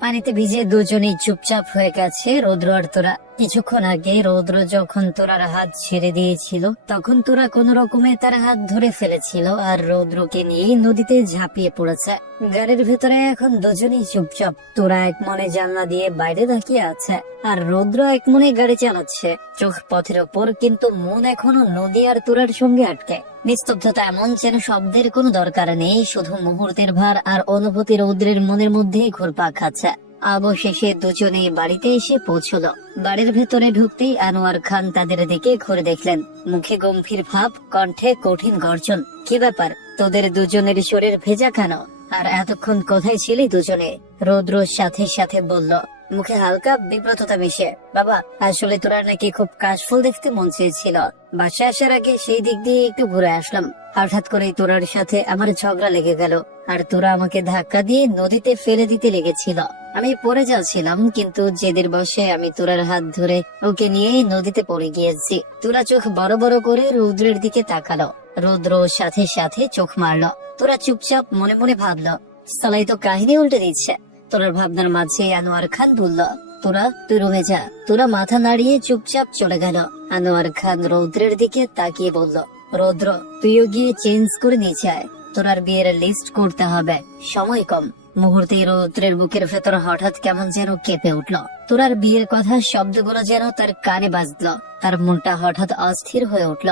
পানিতে ভিজে দুজনেই চুপচাপ হয়ে গেছে রৌদ্র আর তোরা। কিছুক্ষণ আগে রৌদ্র যখন তোরার হাত ছেড়ে দিয়েছিল তখন তোরা কোন রকমে তার হাত ধরে ফেলেছিল আর রৌদ্রকে নিয়ে নদীতে ঝাঁপিয়ে পড়েছে। গাড়ির ভেতরে এখন দুজনেই চুপচাপ। তোরা এক মনে জানলা দিয়ে বাইরে তাকিয়ে আছে আর রৌদ্র এক মনে গাড়ি চালাচ্ছে, চোখ পথের ওপর, কিন্তু মন এখনো নদী আর তোরার সঙ্গে আটকে। নিস্তব্ধতা এমন যেন শব্দের কোনো দরকার নেই, শুধু মুহূর্তের ভার আর অনুভূতি রৌদ্রের মনের মধ্যেই ঘুরপাক খাচ্ছে। অবশেষে দুজনেই বাড়িতে এসে পৌঁছলো। বাড়ির ভেতরে ঢুকতেই আনোয়ার খান তাদের দিকে ঘুরে দেখলেন, মুখে গম্ভীর ভাব, কণ্ঠে কঠিন গর্জন। কি ব্যাপার, তোদের দুজনের শরীর ভেজা কেন? আর এতক্ষণ কোথায় ছিলি দুজনে? রৌদ্র সাথে সাথে বলল, মুখে হালকা বিব্রততা মিশে, বাবা আসলে তোরা নাকি খুব কাশফুল দেখতে মন চেয়েছিল। বাসায় আসার আগে সেই দিক দিয়ে একটু ঘুরে আসলাম। হঠাৎ করেই তোরার সাথে আমার ঝগড়া লেগে গেল আর তোরা আমাকে ধাক্কা দিয়ে নদীতে ফেলে দিতে লেগেছিল। আমি পড়ে যাচ্ছিলাম, কিন্তু জেদের বসে আমি তোরার হাত ধরে ওকে নিয়ে নদীতে পড়ে গিয়েছি। তোরা চোখ বড় বড় করে রৌদ্রের দিকে তাকালো। রৌদ্র সাথে সাথে চোখ মারলো। তোরা চুপচাপ মনে মনে ভাবলো, সালাই তো কাহিনী উল্টে দিচ্ছে। তোরার ভাবনার মাঝে আনোয়ার খান বলল, তোরা তুই রুমে যা। তোরা মাথা নাড়িয়ে চুপচাপ চলে গেল। আনোয়ার খান রৌদ্রের দিকে তাকিয়ে বলল, রৌদ্র তুইও গিয়ে চেঞ্জ করে নিয়ে যায়, তোরার বিয়ের লিস্ট করতে হবে, সময় কম। মুহূর্তে রৌদ্রের বুকের ভেতর হঠাৎ কেমন যেন কেঁপে উঠল। তোরার বিয়ের কথা শব্দগুলো যেন তার কানে বাজলো। তার মনটা হঠাৎ অস্থির হয়ে উঠল।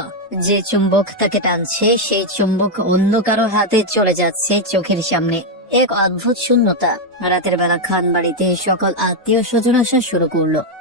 যে চুম্বক তাকে টানছে সেই চুম্বক অন্য কারো হাতে চলে যাচ্ছে চোখের সামনে। এক অদ্ভুত শূন্যতা। রাতের বেলা খান বাড়িতে সকল আত্মীয় স্বজন আসা শুরু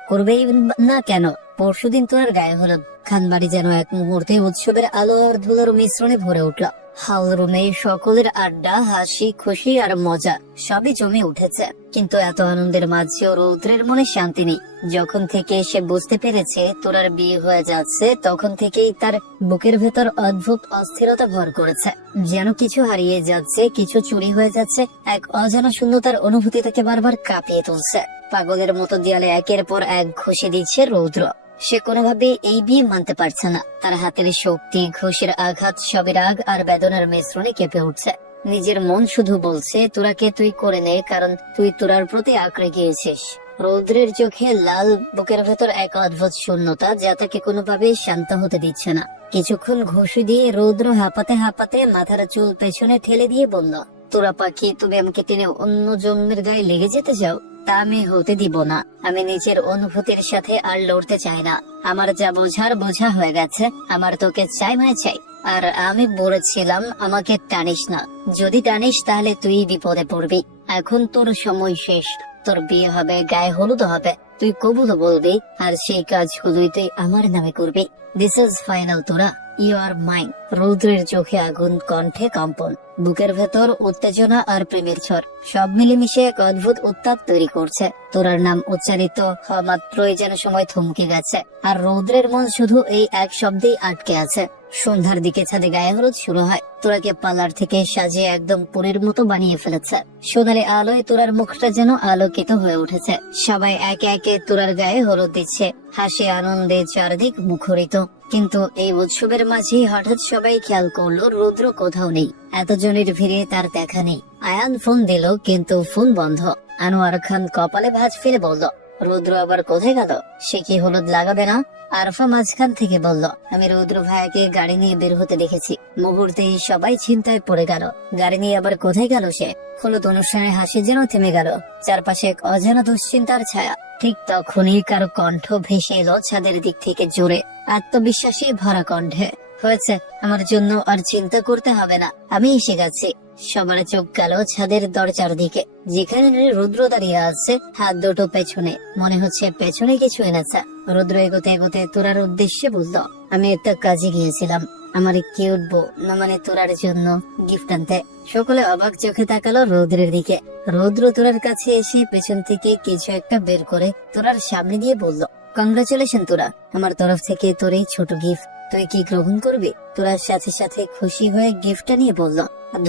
করবেই না কেন? পরশুদিন তোর গায়ে হলুদ। খান বাড়ি যেন এক মুহূর্তে উৎসবের আলো আর ধুলোর মিশ্রণে ভরে উঠল। হল রুমে সকলের আড্ডা, হাসি, খুশি আর মজা সবই জমে উঠেছে। কিন্তু এত আনন্দের মাঝেও রৌদ্রের মনে শান্তি নেই। যখন থেকে সে বুঝতে পেরেছে তোরার বিয়ে হয়ে যাচ্ছে তখন থেকেই তার বুকের ভেতর অদ্ভুত অস্থিরতা ভর করেছে। যেন কিছু হারিয়ে যাচ্ছে, কিছু চুরি হয়ে যাচ্ছে। এক অজানা শূন্যতার অনুভূতি তাকে বারবার কাঁপিয়ে তুলছে। পাগলের মতো দেয়ালে একের পর এক ঘষে দিচ্ছে রৌদ্র। সে কোনোভাবে এই বিয়ে মানতে পারছে না। তার হাতের শক্তি, ঘুষের আঘাত, সবের রাগ আর বেদনার মিশ্রণে কেঁপে উঠছে। নিজের মন শুধু বলছে তোরাকে তুই করে নে, কারণ তুই তোরার প্রতি আঁকড়ে গিয়েছিস। রৌদ্রের চোখে লাল, বুকের ভেতর এক অদ্ভুত শূন্যতা যা তাকে কোনোভাবে শান্ত হতে দিচ্ছে না। কিছুক্ষণ ঘুষি দিয়ে রৌদ্র হাঁপাতে হাঁপাতে মাথার চুল পেছনে ঠেলে দিয়ে বলল, তোরা পাখি, তুমি আমাকে টেনে অন্য জন্মের গায়ে লেগে যেতে চাও? তা আমি হতে দিব না। আমি নিজের অনুভূতির সাথে আর লড়তে চাই না। আমার যা বোঝার বোঝা হয়ে গেছে। আমার তোকে চাই মানে চাই। আর আমি বলেছিলাম আমাকে টানিস না। যদি টানিস তাহলে তুই বিপদে পড়বি। এখন তোর সময় শেষ। তোর বিয়ে হবে, গায়ে হলুদ হবে, তুই কবুল বলবি আর সেই কাজগুলোই তুই আমার নামে করবি। দিস ইজ ফাইনাল, তোরা ইউ আর মাইন। রৌদ্রের চোখে আগুন, কণ্ঠে কম্পন, বুকের ভেতর উত্তেজনা আর প্রেমের ঝড় সব মিলেমিশে এক অদ্ভুত উত্তাপ তৈরি করছে। তোরার নাম উচ্চারিত হওয়া মাত্রই যেন সময় থমকে গেছে আর রৌদ্রের মন শুধু এই এক শব্দেই আটকে আছে। সন্ধ্যার দিকে ছাদে গায়ে হলুদ শুরু হয়। তোরাকে পার্লার থেকে সাজিয়ে একদম পরীর মতো বানিয়ে ফেলেছে। সোনালি আলোয় তোরার মুখটা যেন আলোকিত হয়ে উঠেছে। সবাই একে একে তোরার গায়ে হলুদ দিচ্ছে, হাসি আনন্দে চারদিক মুখরিত। কিন্তু এই উৎসবের মাঝে হঠাৎ সবাই খেয়াল করলো রৌদ্র কোথাও নেই। এতজনের ভিড়ে তার দেখা নেই। আয়ান ফোন দিল, কিন্তু ফোন বন্ধ। আনোয়ার খান কপালে ভাঁজ ফেলে বলল, রৌদ্র আবার কোথায় গেল? সে কি হলুদ লাগাবে না? আরফা মাঝখান থেকে বলল, আমি রৌদ্র ভাইয়াকে গাড়ি নিয়ে বের হতে দেখেছি। মুহূর্তেই সবাই চিন্তায় পড়ে গেল, গাড়ি নিয়ে আবার কোথায় গেল সে? হলুদ অনুষ্ঠানে হাসি যেন থেমে গেল। চারপাশে এক অজানা দুশ্চিন্তার ছায়া। ঠিক তখনই কারো কণ্ঠ ভেসে এলো ছাদের দিক থেকে জোরে, আত্মবিশ্বাসী ভরা কণ্ঠে, হয়েছে, আমার জন্য আর চিন্তা করতে হবে না, আমি এসে গেছি। সবার চোখ গেল ছাদের দরজার দিকে, যেখানে রুদ্র দাঁড়িয়ে আছে, হাত দুটো পেছনে, মনে হচ্ছে পেছনে কিছু এনেছে। রুদ্র এগোতে এগোতে তোরার উদ্দেশ্যে বলল, আমি একটা কাজে গিয়েছিলাম, আমার কি উঠবো না, মানে তোরার জন্য গিফট আনতে। সকলে অবাক চোখে তাকালো রৌদ্রের দিকে। রৌদ্র তোরার কাছে এসে পেছন থেকে কিছু একটা বের করে তোরার সামনে দিয়ে বলল, কংগ্রাচুলেশন তোরা, আমার তরফ থেকে তোর এই ছোট গিফট, তুই কি গ্রহণ করবি? তোরার সাথে সাথে খুশি হয়ে গিফটটা নিয়ে বলল,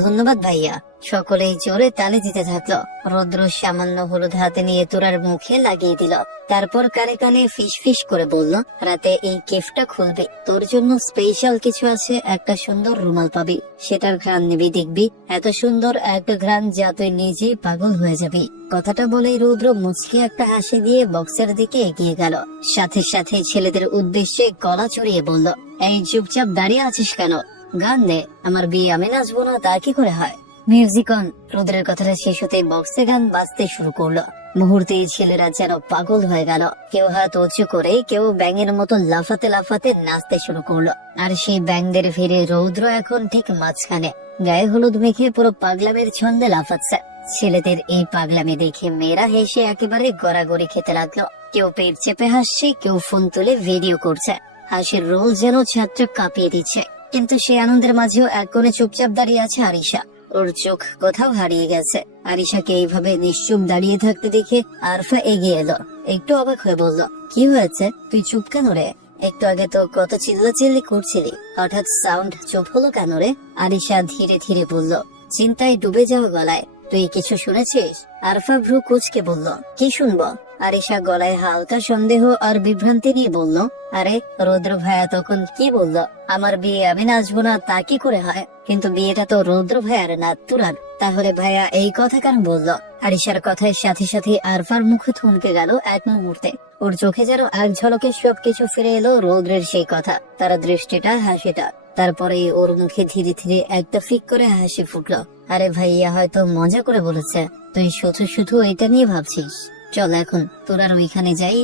ধন্যবাদ ভাইয়া। সকলেই জোরে তালি দিতে থাকলো। রৌদ্র সামান্য হলুদ হাতে নিয়ে তোরার মুখে লাগিয়ে দিল। তারপর কানে কানে ফিস ফিস করে বলল, রাতে এই গিফটটা খুলবি, তোর জন্য স্পেশাল কিছু আছে, একটা সুন্দর রুমাল পাবি, সেটার ঘ্রাণ নিবি, দেখবি এত সুন্দর একটা ঘ্রাণ যা তুই নিজেই পাগল হয়ে যাবি। কথাটা বলেই রৌদ্র মুচকি একটা হাসি দিয়ে বক্সের দিকে এগিয়ে গেল। সাথে সাথে ছেলেদের উদ্দেশ্যে গলা চড়িয়ে বলল, এই চুপচাপ দাঁড়িয়ে আছিস কেন? গান দে, আমার বিয়ে আমি নাচবো না তা কি করে হয়? Music on. রুদ্রের কথাটা শেষ হতে বক্সে গান বাজতে শুরু করলো। মুহূর্তেই ছেলেরা যেন পাগল হয়ে গেল। কেউ হাত উঁচু করে, কেউ ব্যাঙের মতো লাফাতে লাফাতে নাচতে শুরু করলো। আর সেই ব্যাঙদের ভিড়ে রৌদ্র এখন ঠিক মাঝখানে, গায়ে হলুদ মেখে পুরো পাগলামের ছন্দে লাফাচ্ছে। ছেলেদের এই পাগলামি দেখে মেয়েরা হেসে একেবারে গড়াগড়ি খেতে লাগলো। কেউ পেট চেপে হাসছে, কেউ ফোন তুলে ভিডিও করছে। হাসির রোল যেন ছাত্র কাঁপিয়ে দিচ্ছে। কিন্তু সে আনন্দের মাঝেও এক কোণে চুপচাপ দাঁড়িয়ে আছে আরিশা। ওর চোখ কোথাও হারিয়ে গেছে। আরিশাকে এইভাবে নিশ্চুপ দাঁড়িয়ে থাকতে দেখে আরফা এগিয়ে এলো। একটু অবাক হয়ে বলল, কি হয়েছে, তুই চুপ কেন রে? একটু আগে তো কত চিল্লাচিল্লি করছিলি, হঠাৎ সাউন্ড চুপ হলো কেন রে? আরিশা ধীরে ধীরে বলল, চিন্তায় ডুবে যাওয়া গলায়। তুই কিছু শুনেছিস? আরফা ভ্রু কুঁচকে বলল, কি শুনবো? আরিশা গলায় হালকা সন্দেহ আর বিভ্রান্তি নিয়ে বলল, আরে রৌদ্র ভাইয়া তখন কি বলল, আমার বিয়ে আমি নাচবো না তা কি করে হয়? কিন্তু বিয়েটা তো রৌদ্র ভাইয়ার না তুরার, তাহলে ভাইয়া এই কথা কেন বললো? আরিশার কথায় সাথে সাথে আরফার মুখ থমকে গেল এক মুহূর্তে। ওর চোখে যেন এক ঝলকে সবকিছু ফিরে এলো রৌদ্রের সেই কথা, তার দৃষ্টিটা, হাসিটা। তারপরে ওর মুখে ধীরে ধীরে একটা ফিক করে হাসি ফুটলো। আরে ভাইয়া হয়তো মজা করে বলেছে, তুই শুধু শুধু এটা নিয়ে ভাবছিস। চল এখন তোরার ওইখানে যাই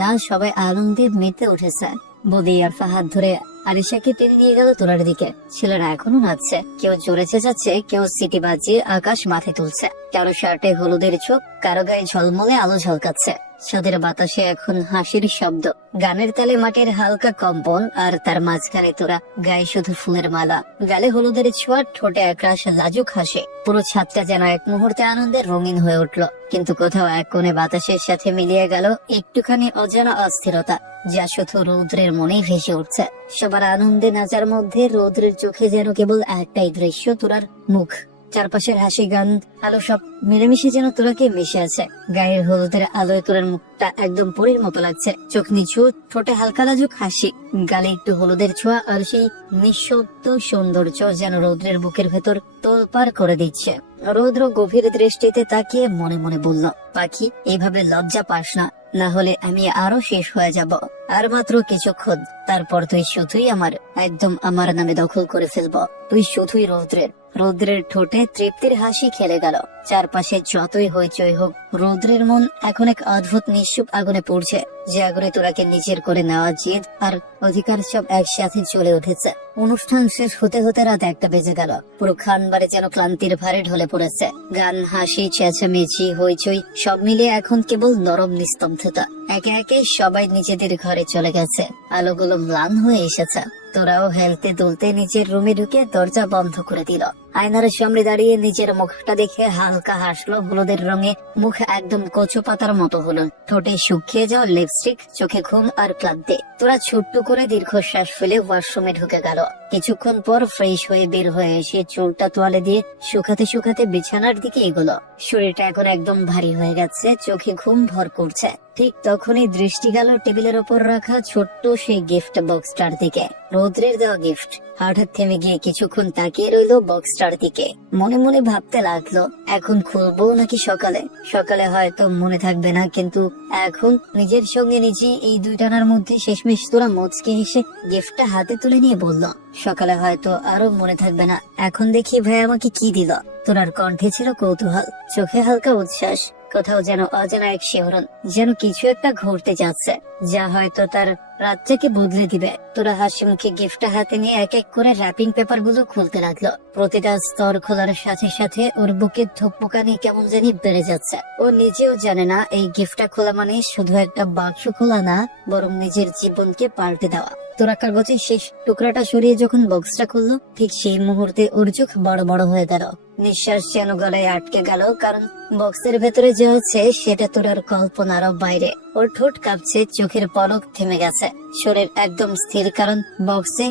না, সবাই আনন্দে মেতে উঠেছে। বদি আরফা হাত ধরে আরিশাকে টেনে নিয়ে গেল তোরার দিকে। ছেলেরা এখনো নাচছে, কেউ জোরে চেঁচাচ্ছে, কেউ সিটি বাজিয়ে আকাশ মাথায় তুলছে। কারো শার্টে হলুদের চোখ, কারো গায়ে ঝলমলে আলো ঝলকাচ্ছে। ছাদের বাতাসে এখন হাসির শব্দ, গানের তালে মাটির হালকা কম্পন, আর তার মাঝখানে তোরা, গায়ে শুধু ফুলের মালা, গালে হলুদের ছোঁয়া, ঠোঁটে একরাশ লাজুক হাসে। পুরো ছাদটা যেন এক মুহূর্তে আনন্দে রঙিন হয়ে উঠল। কিন্তু কোথাও এক কোণে বাতাসের সাথে মিলিয়ে গেল একটুখানি অজানা অস্থিরতা, যা শুধু রৌদ্রের মনেই ভেসে উঠছে। সবার আনন্দে নাচার মধ্যে রৌদ্রের চোখে যেন কেবল একটাই দৃশ্য, তোরার মুখ। চারপাশের হাসি, গান, আলো সব মিলেমিশে যেন তোরাকে মিশে আছে। গায়ের হলুদের আলোয় তোরার মুখটা একদম পরীর মতো লাগছে। চোখ নিচু, ঠোঁটে হালকা লাজুক হাসি, গালে একটু হলুদের ছোঁয়া, আর সেই নিঃশব্দ সৌন্দর্য যেন রৌদ্রের বুকের ভেতর তোলপাড় করে দিচ্ছে। রৌদ্র গভীর দৃষ্টিতে তাকিয়ে মনে মনে বলল, পাখি, এইভাবে লজ্জা পাস না, না হলে আমি আরো শেষ হয়ে যাব। আর মাত্র কিছুক্ষণ, তারপর তুই শুধুই আমার, একদম আমার নামে দখল করে ফেলবো। তুই শুধুই রৌদ্রের। রৌদ্রের ঠোঁটে তৃপ্তির হাসি খেলে গেল। চারপাশে যতই হইচই হোক, রৌদ্রের মন এখন এক অদ্ভুত নিঃসুপ আগুনে পড়ছে, যে আগুনে তোরাকে নিজের করে নেওয়া জেদ আর অধিকার সব একসাথে চলে উঠেছে। অনুষ্ঠান শেষ হতে হতে রাত 1টা বেজে গেল। পুরো খানবাড়ি যেন ক্লান্তির ভারে ঢলে পড়েছে। গান, হাসি, চেঁচামেচি, হইচই সব মিলিয়ে এখন কেবল নরম নিস্তব্ধতা। একে একে সবাই নিজেদের ঘরে চলে গেছে। আলোগুলো ম্লান হয়ে এসেছে। তোরাও হেলতে দুলতে নিজের রুমে ঢুকে দরজা বন্ধ করে দিল। আয়নার সামনে দাঁড়িয়ে নিজের মুখটা দেখে হালকা হাসলো। হলুদের রঙে মুখ একদম কচু পাতার মতো হলো। ঠোঁটে শুকিয়ে যাওয়া লিপস্টিক, চোখে ঘুম আর ক্লান্তি। তোরা ছোট্ট করে দীর্ঘশ্বাস ফেলে ওয়াশরুমে ঢুকে গেল। কিছুক্ষণ পর ফ্রেশ হয়ে বের হয়ে এসে চুলটা তোয়ালে দিয়ে শুকাতে শুকাতে বিছানার দিকে এগোলো। শরীরটা এখন একদম ভারী হয়ে গেছে, চোখে ঘুম ভর করছে। ঠিক তখনই দৃষ্টি গেল টেবিলের ওপর রাখা ছোট্ট সেই গিফট বক্সটার দিকে। রৌদ্রের দেওয়া গিফট। হঠাৎ থেমে গিয়ে কিছুক্ষণ তাকিয়ে রইল বক্সটার দিকে। মনে মনে ভাবতে লাগলো, এখন খুলবো নাকি সকালে? সকালে হয়তো মনে থাকবে না, কিন্তু এখন নিজের সঙ্গে নিজে এই দুইটানার মধ্যে শেষমেশ তোরা মুচকে হেসে গিফটটা হাতে তুলে নিয়ে বলল, সকালে হয়তো আরো মনে থাকবে না। এখন দেখি ভাই আমাকে কি দিল। তোরার কণ্ঠে ছিল কৌতূহল, চোখে হালকা উচ্ছ্বাস, কোথাও যেন অজানা এক শিহরণ, যেন কিছু একটা ঘটতে যাচ্ছে, যা হয়তো তার রাতটাকে বদলে দিবে। তোরা হাসি মুখে গিফটটা হাতে নিয়ে এক এক করে র্যাপিং পেপার গুলো খুলতে লাগলো। প্রতিটা স্তর খোলার সাথে সাথে ওর বুকের ধুকপুকানি কেমন জানি বেড়ে যাচ্ছে। ও নিজেও জানে না এই গিফটটা খোলা মানে শুধু একটা বাক্স খোলা না, বরং নিজের জীবনকে পাল্টে দেওয়া। তোরা কাগজের শেষ টুকরাটা সরিয়ে যখন বক্সটা খুললো, ঠিক সেই মুহূর্তে ওর চোখ বড় বড় হয়ে গেল। নিঃশ্বাস যেন গলায় আটকে গেল, কারণ বক্সের ভেতরে যে হচ্ছে সেটা তোরার কল্পনারও বাইরে। ওর ঠোঁট কাঁপছে, চোখের পলক থেমে গেছে, শরীর একদম স্থির, কারণ বক্সে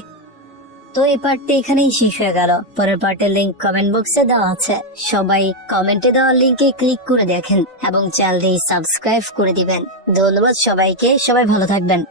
তো এই পার্টটি এখানেই শেষ হয়ে গেল। পরের পার্টের লিংক কমেন্ট বক্সে দেওয়া আছে, সবাই কমেন্টে দেওয়া লিংকে ক্লিক করে দেখেন এবং চ্যানেলটি সাবস্ক্রাইব করে দিবেন। ধন্যবাদ সবাইকে, সবাই ভালো থাকবেন।